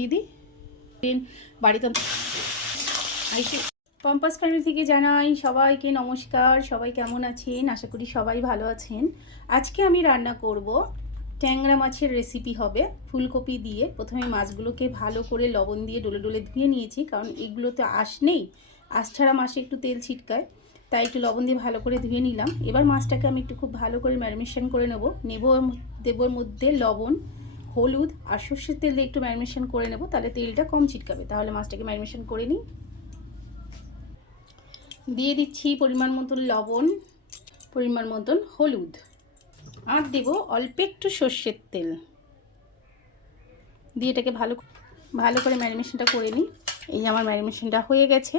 দিদি বাড়িতে পম্পাস ফ্যামিলি থেকে জানাই সবাইকে নমস্কার। সবাই কেমন আছেন? আশা করি সবাই ভালো আছেন। আজকে আমি রান্না করব ট্যাংরা মাছের রেসিপি হবে ফুলকপি দিয়ে। প্রথমে মাছগুলোকে ভালো করে লবণ দিয়ে ডলে ডলে ধুয়ে নিয়েছি, কারণ এগুলোতে আঁশ নেই। আঁশ ছাড়া মাছে একটু তেল ছিটকায়, তাই একটু লবণ দিয়ে ভালো করে ধুয়ে নিলাম। এবার মাছটাকে আমি একটু খুব ভালো করে ম্যারিনেশন করে দেবর মধ্যে লবণ, হলুদ আর সর্ষের তেল দিয়ে একটু ম্যারিনেশন করে নেব, তাহলে তেলটা কম ছিটকাবে। তাহলে মাছটাকে ম্যারিনেশন করে নিই। দিয়ে দিচ্ছি পরিমাণ মতন লবণ, পরিমাণ মতন হলুদ, আর দেব অল্প একটু সর্ষের তেল দিয়ে এটাকে ভালো করে ম্যারিনেশনটা করে নিই। এই যে আমার ম্যারিনেশনটা হয়ে গেছে।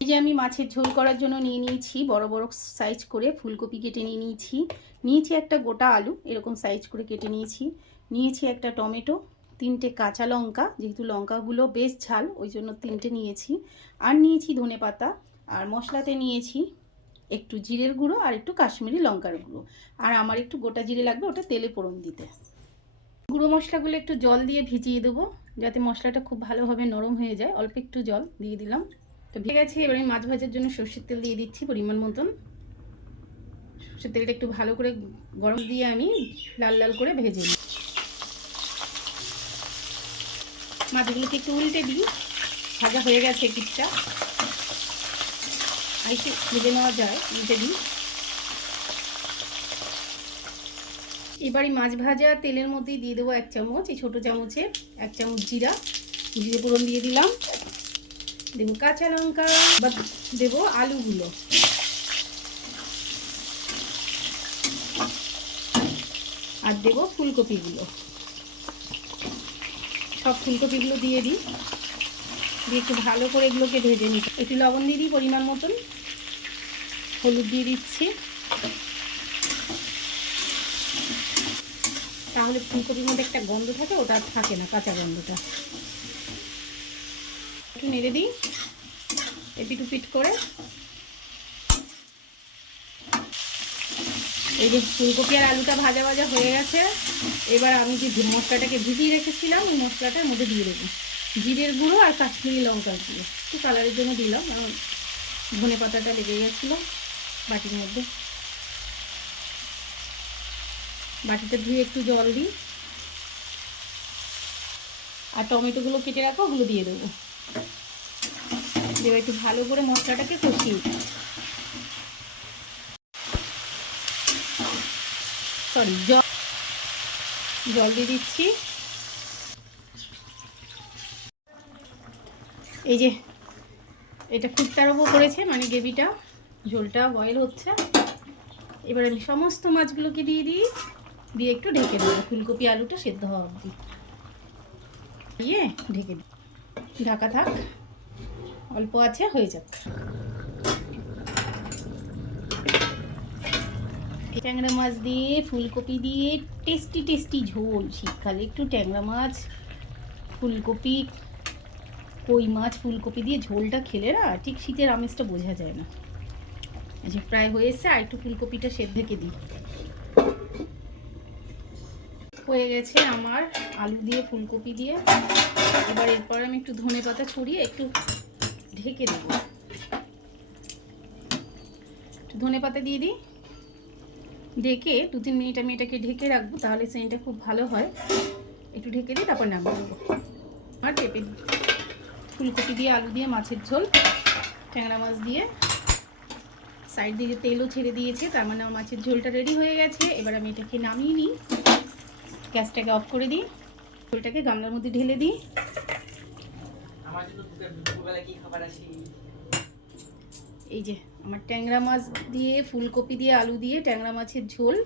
এই যে আমি মাছের ঝোল করার জন্য নিয়ে নিয়েছি বড় বড় সাইজ করে ফুলকপি কেটে নিয়েছি একটা গোটা আলু এরকম সাইজ করে কেটে নিয়েছি একটা টমেটো, 3টে কাঁচা লঙ্কা, যেহেতু লঙ্কাগুলো বেশ ঝাল ওই জন্য 3টে নিয়েছি, আর নিয়েছি ধনেপাতা, আর মশলাতে নিয়েছি একটু জিরের গুঁড়ো আর একটু কাশ্মীরি লঙ্কার গুঁড়ো, আর আমার একটু গোটা জিরে লাগবে, ওটা তেলে ফোড়ন দিতে। গুঁড়ো মশলাগুলো একটু জল দিয়ে ভিজিয়ে দেবো যাতে মশলাটা খুব ভালোভাবে নরম হয়ে যায়। অল্প একটু জল দিয়ে দিলাম। তো ভেজে গেছে। এবার আমি মাছ ভাজার জন্য সর্ষের তেল দিয়ে দিচ্ছি পরিমাণ মতন। সর্ষের তেলটা একটু ভালো করে গরম দিয়ে আমি লাল লাল করে ভেজে নিই। মাছগুলোকে একটু উল্টে দিই। ভাজা হয়ে গেছে পিঠটা, আর একটু ভেজে নেওয়া যায়, উল্টে দিই। এবারে মাছ ভাজা তেলের মধ্যেই দিয়ে দেবো 1 চামচ, এই ছোটো চামচে 1 চামচ জিরে ফোড়ন দিয়ে দিলাম। দেবো কাঁচা লঙ্কা, বা দেবো আলুগুলো, আর দেবো ফুলকপিগুলো। সব ফুলকপিগুলো দিয়ে দিই, দিয়ে একটু ভালো করে এগুলোকে ভেজে নিই। একটু লবণ দিয়ে দিই পরিমাণ মতন, হলুদ দিয়ে দিচ্ছি, তাহলে ফুলকপির মধ্যে একটা গন্ধ থাকে, ওটা আর থাকে না, কাঁচা গন্ধটা। একটু নেড়ে দিই এপিট উপিট করে। এই যে ফুলকপি আর আলুটা ভাজা ভাজা হয়ে গেছে। এবার আমি যে মশলাটাকে ভিজিয়ে রেখেছিলাম ওই মশলাটার মধ্যে দিয়ে দেবো জিরের গুঁড়ো আর কাশ্মীরি লঙ্কার গুঁড়ো। একটু কালারের জন্য দিলাম, কারণ ধনে পাতাটা লেগে গেছিলো বাটির মধ্যে। বাটিটা ধুয়ে একটু জল দিই, আর টমেটোগুলো কেটে রাখো ওগুলো দিয়ে দেবো। এবার একটু ভালো করে মশলাটাকে কষিয়ে জল দিয়ে দিচ্ছি। এই যে এটা ফুটতে আরম্ভ করেছে, মানে গ্রেভিটা ঝোলটা বয়েল হচ্ছে। এবার আমি সমস্ত মাছগুলোকে দিয়ে একটু ঢেকে দেবো, ফুলকপি আলুটা সেদ্ধ হওয়া অবধি দিয়ে ঢেকে দিই। ঢাকা থাক, অল্প আছে, হয়ে যাক। ট্যাংরা মাছ দিয়ে ফুলকপি দিয়ে টেস্টি ঝোল। শীতকালে একটু ট্যাংরা মাছ, ফুলকপি, কই মাছ, ফুলকপি দিয়ে ঝোলটা খেলে না ঠিক শীতের আমেজটা বোঝা যায় না। এই যে প্রায় হয়ে এসছে, আর একটু ফুলকপিটা সেদ্ধ দিই। হয়ে গেছে আমার আলু দিয়ে ফুলকপি দিয়ে। এবার এরপর আমি একটু ধনেপাতা ছড়িয়ে একটু ঢেকে দেবো। একটু ধনেপাতা দিয়ে দিই, ঢেকে 2-3 মিনিট আমি এটাকে ঢেকে রাখবো, তাহলে সেন্টটা খুব ভালো হয়। একটু ঢেকে দিই, তারপর নামিয়ে দেবো। আর পেঁপে ফুলকপি দিয়ে আলু দিয়ে মাছের ঝোল ট্যাংরা মাছ দিয়ে সাইড দিয়ে তেলও ছেড়ে দিয়েছে, তার মানে আমার মাছের ঝোলটা রেডি হয়ে গেছে। এবার আমি এটাকে নামিয়ে নিই, গ্যাসটাকে অফ করে দিই, ঝোলটাকে গামলার মধ্যে ঢেলে দিই। এই যে আমার ট্যাংরা মাছ দিয়ে ফুলকপি দিয়ে আলু দিয়ে ট্যাংরা মাছের ঝোল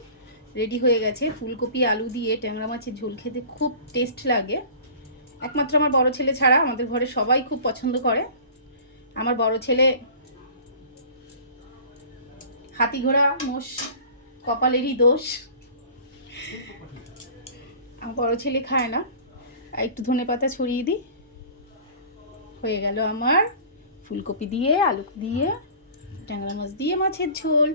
রেডি হয়ে গেছে। ফুলকপি আলু দিয়ে ট্যাংরা মাছের ঝোল খেতে খুব টেস্ট লাগে। একমাত্র আমার বড় ছেলে ছাড়া আমাদের ঘরে সবাই খুব পছন্দ করে। আমার বড় ছেলে হাতি ঘোড়া মোষ কপালেরই দোষ, আমার বড় ছেলে খায় না। একটু ধনেপাতা ছড়িয়ে দিই, হয়ে গেল আমার ফুলকপি দিয়ে আলু দিয়ে ট্যাংরা মাছ দিয়ে মাছের ঝোল।